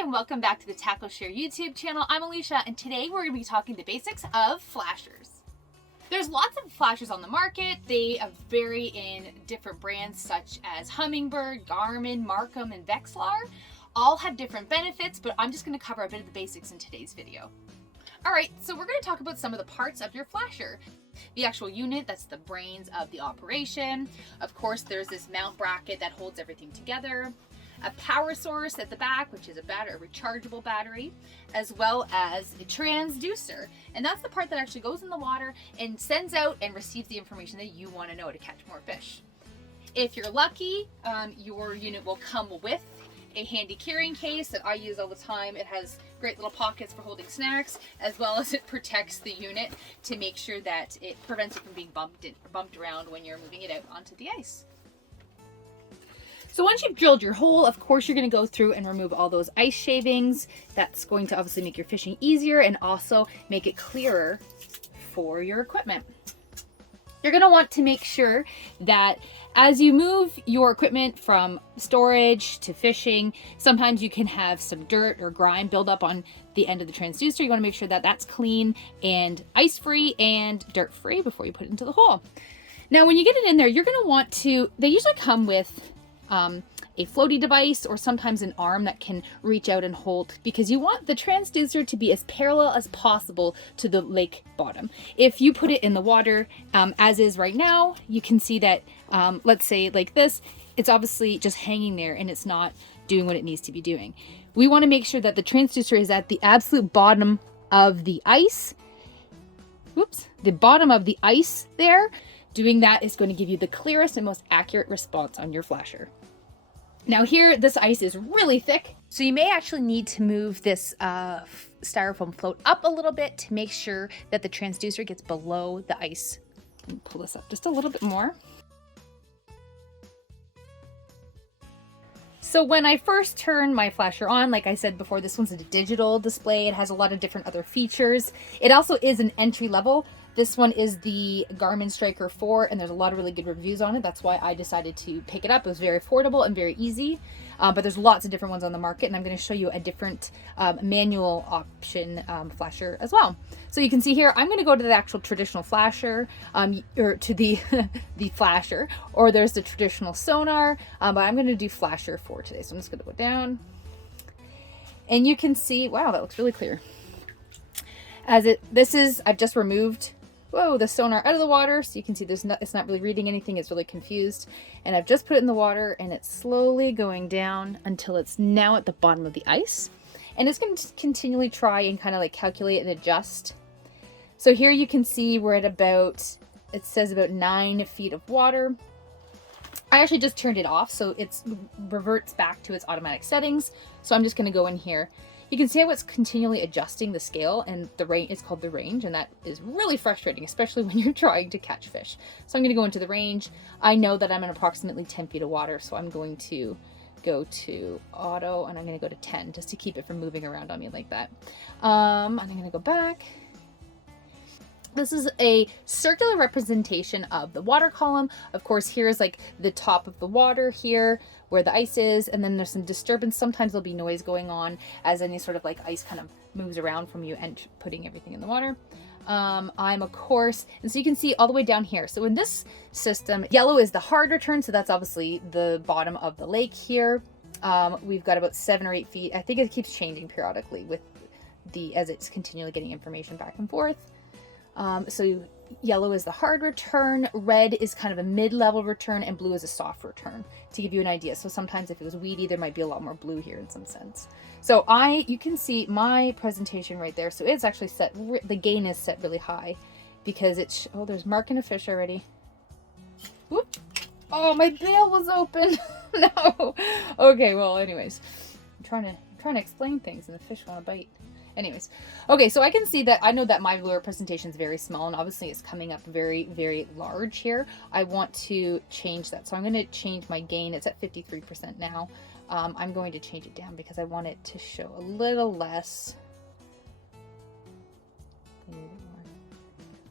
Hi, and welcome back to the TACKLESHARE YouTube channel. I'm Alicia, and today we're going to be talking the basics of flashers. There's lots of flashers on the market. They vary in different brands such as Hummingbird, Garmin, Markham, and Vexilar. All have different benefits, but I'm just going to cover a bit of the basics in today's video. Alright, so we're going to talk about some of the parts of your flasher. The actual unit, that's the brains of the operation. Of course, there's this mount bracket that holds everything together. A power source at the back, which is a rechargeable battery, as well as a transducer. And that's the part that actually goes in the water and sends out and receives the information that you want to know to catch more fish. If you're lucky, your unit will come with a handy carrying case that I use all the time. It has great little pockets for holding snacks, as well as it protects the unit to make sure that it prevents it from being bumped around when you're moving it out onto the ice. So once you've drilled your hole, of course, you're going to go through and remove all those ice shavings. That's going to obviously make your fishing easier and also make it clearer for your equipment. You're going to want to make sure that as you move your equipment from storage to fishing, sometimes you can have some dirt or grime build up on the end of the transducer. You want to make sure that that's clean and ice-free and dirt-free before you put it into the hole. Now, when you get it in there, you're going to want to, they usually come with a floaty device or sometimes an arm that can reach out and hold, because you want the transducer to be as parallel as possible to the lake bottom. If you put it in the water as is right now, you can see that let's say like this, it's obviously just hanging there and it's not doing what it needs to be doing. We want to make sure that the transducer is at the absolute bottom of the ice. Whoops, the bottom of the ice there. Doing that is going to give you the clearest and most accurate response on your flasher. Now here, this ice is really thick, so you may actually need to move this styrofoam float up a little bit to make sure that the transducer gets below the ice. Let me pull this up just a little bit more. So when I first turned my flasher on, like I said before, this one's a digital display. It has a lot of different other features. It also is an entry level. This one is the Garmin Striker 4, and there's a lot of really good reviews on it. That's why I decided to pick it up. It was very affordable and very easy, but there's lots of different ones on the market, and I'm going to show you a different manual option flasher as well. So you can see here, I'm going to go to the actual traditional flasher, or to the the flasher, or there's the traditional sonar, but I'm going to do flasher 4 today. So I'm just going to go down, and you can see, wow, that looks really clear. I've just removed the sonar out of the water, so you can see it's not really reading anything. It's really confused, and I've just put it in the water, and it's slowly going down until it's now at the bottom of the ice, and it's going to continually try and kind of like calculate and adjust. So here you can see we're at it says about 9 feet of water. I actually just turned it off, so it reverts back to its automatic settings. So I'm just going to go in here. You can see how it's continually adjusting the scale, and the range is called the range, and that is really frustrating, especially when you're trying to catch fish. So I'm going to go into the range. I know that I'm in approximately 10 feet of water, so I'm going to go to auto, and I'm going to go to 10 just to keep it from moving around on me like that. And I'm going to go back. This is a circular representation of the water column. Of course, here's like the top of the water here where the ice is, and then there's some disturbance. Sometimes there'll be noise going on as any sort of like ice kind of moves around from you and putting everything in the water. I'm of course, and so you can see all the way down here. So in this system, yellow is the hard return, so that's obviously the bottom of the lake here. We've got about 7 or 8 feet. I think it keeps changing periodically as it's continually getting information back and forth. So yellow is the hard return, red is kind of a mid-level return, and blue is a soft return, to give you an idea. So sometimes if it was weedy, there might be a lot more blue here in some sense. So you can see my presentation right there. So it's actually set, the gain is set really high because there's marking a fish already. Whoop. Oh, my bail was open. No. Okay, well, anyways, I'm trying to explain things and the fish want to bite. Anyways, okay, so I can see that I know that my lure presentation is very small, and obviously it's coming up very, very large here. I want to change that, so I'm going to change my gain. It's at 53% now. I'm going to change it down because I want it to show a little less.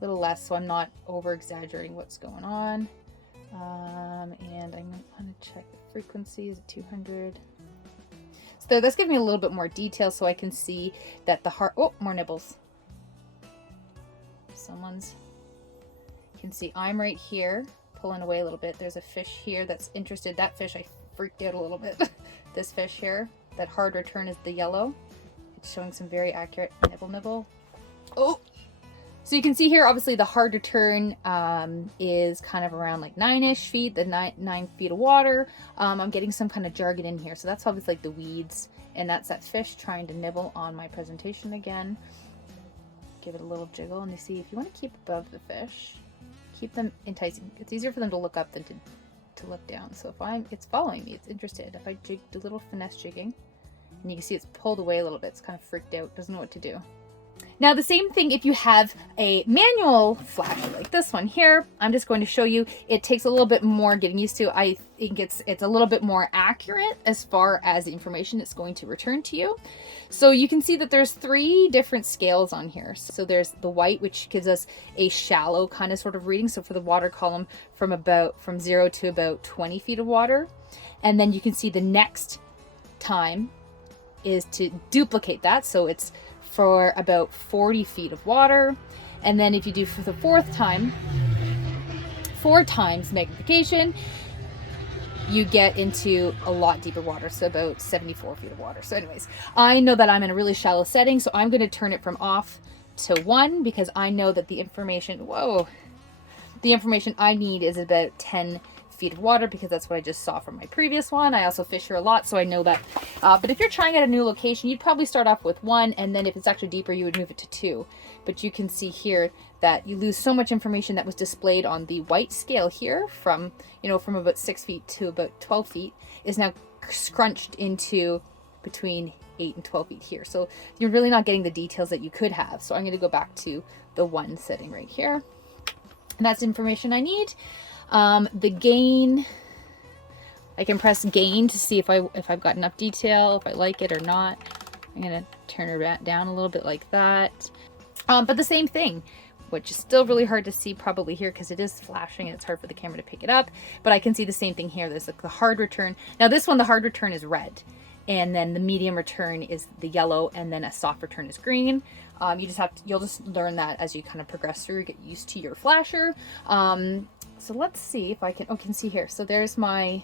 So I'm not over exaggerating what's going on. And I'm going to check the frequency is 200. So that's giving me a little bit more detail so I can see that the heart, oh, more nibbles. You can see I'm right here, pulling away a little bit. There's a fish here that's interested. That fish, I freaked out a little bit. This fish here, that hard return is the yellow. It's showing some very accurate nibble. Oh! So you can see here, obviously the hard return is kind of around like 9-ish feet, the 9 feet of water. I'm getting some kind of jargon in here. So that's obviously like the weeds, and that's that fish trying to nibble on my presentation again. Give it a little jiggle, and you see if you want to keep above the fish, keep them enticing. It's easier for them to look up than to look down. So if it's following me, it's interested. If I jig, do a little finesse jigging, and you can see it's pulled away a little bit, it's kind of freaked out, doesn't know what to do. Now the same thing if you have a manual flasher like this one here. I'm just going to show you, it takes a little bit more getting used to. I think it's a little bit more accurate as far as the information it's going to return to you. So you can see that there's 3 different scales on here. So there's the white, which gives us a shallow kind of sort of reading. So for the water column from 0 to about 20 feet of water. And then you can see the next time is to duplicate that. So it's for about 40 feet of water. And then if you do for the 4th time, 4 times magnification, you get into a lot deeper water, so about 74 feet of water. So anyways, I know that I'm in a really shallow setting, so I'm going to turn it from off to 1 because I know that the information, the information I need is about 10 feet of water because that's what I just saw from my previous one. I also fish here a lot, so I know that. But if you're trying at a new location, you'd probably start off with 1, and then if it's actually deeper, you would move it to 2. But you can see here that you lose so much information that was displayed on the white scale here from about 6 feet to about 12 feet is now scrunched into between 8 and 12 feet here. So you're really not getting the details that you could have. So I'm going to go back to the 1 setting right here. And that's information I need. The gain, I can press gain to see if I've got enough detail, if I like it or not. I'm going to turn it down a little bit like that. But the same thing, which is still really hard to see probably here because it is flashing and it's hard for the camera to pick it up. But I can see the same thing here. There's like the hard return. Now this one, the hard return is red. And then the medium return is the yellow, and then a soft return is green. You'll just learn that as you kind of progress through, get used to your flasher. So let's see if I can see here. So there's my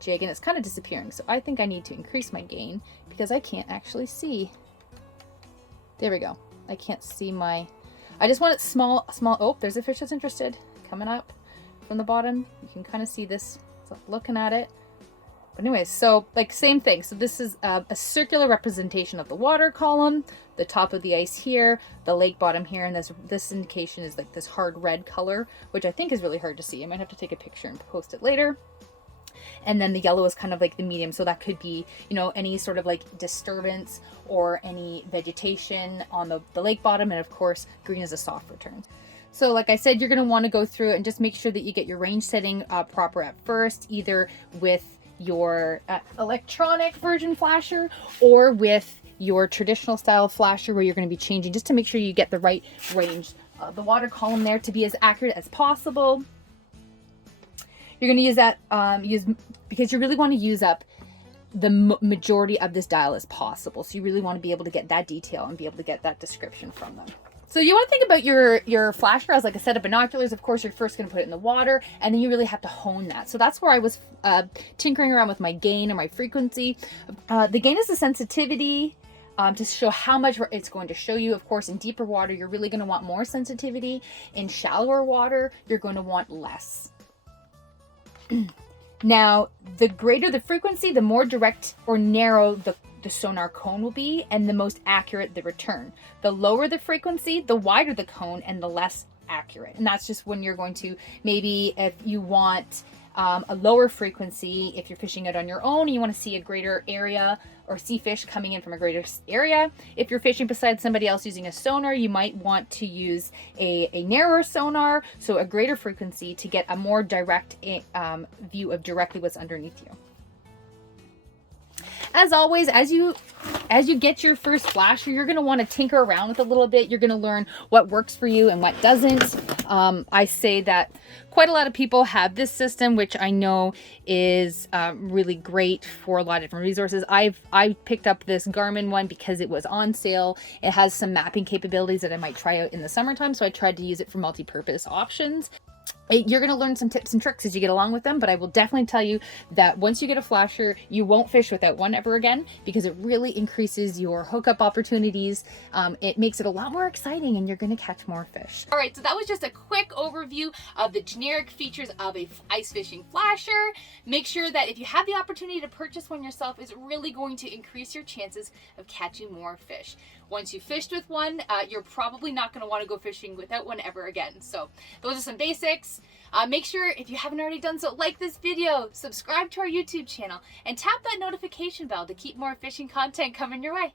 jig and it's kind of disappearing. So I think I need to increase my gain because I can't actually see. There we go. I can't see I just want it small. Oh, there's a fish that's interested coming up from the bottom. You can kind of see this, so looking at it. But anyways, so like same thing. So this is a circular representation of the water column, the top of the ice here, the lake bottom here, and this indication is like this hard red color, which I think is really hard to see. I might have to take a picture and post it later. And then the yellow is kind of like the medium, so that could be, any sort of like disturbance or any vegetation on the lake bottom, and of course, green is a soft return. So like I said, you're going to want to go through it and just make sure that you get your range setting proper at first, either with your electronic version flasher or with your traditional style flasher where you're going to be changing, just to make sure you get the right range of the water column there to be as accurate as possible. You're going to use that because you really want to use up the majority of this dial as possible. So you really want to be able to get that detail and be able to get that description from them. So you want to think about your flasher as like a set of binoculars. Of course, you're first going to put it in the water, and then you really have to hone that. So that's where I was tinkering around with my gain or my frequency. The gain is the sensitivity to show how much it's going to show you. Of course, in deeper water, you're really going to want more sensitivity. In shallower water, you're going to want less. Now, the greater the frequency, the more direct or narrow the sonar cone will be, and the most accurate the return. The lower the frequency, the wider the cone, and the less accurate. And that's just when you're going to, maybe if you want a lower frequency, if you're fishing out on your own and you want to see a greater area or see fish coming in from a greater area. If you're fishing beside somebody else using a sonar, you might want to use a narrower sonar, so a greater frequency, to get a more direct view of directly what's underneath you. As always, as as you get your first flasher, you're going to want to tinker around with it a little bit. You're going to learn what works for you and what doesn't. I say that quite a lot of people have this system, which I know is really great for a lot of different resources. I picked up this Garmin one because it was on sale. It has some mapping capabilities that I might try out in the summertime, so I tried to use it for multi-purpose options. You're going to learn some tips and tricks as you get along with them, but I will definitely tell you that once you get a flasher, you won't fish without one ever again, because it really increases your hookup opportunities. It makes it a lot more exciting, and you're going to catch more fish. All right, so that was just a quick overview of the generic features of a ice fishing flasher. Make sure that if you have the opportunity to purchase one yourself, it's really going to increase your chances of catching more fish. Once you fished with one, you're probably not going to want to go fishing without one ever again. So those are some basics. Make sure, if you haven't already done so, like this video, subscribe to our YouTube channel, and tap that notification bell to keep more fishing content coming your way.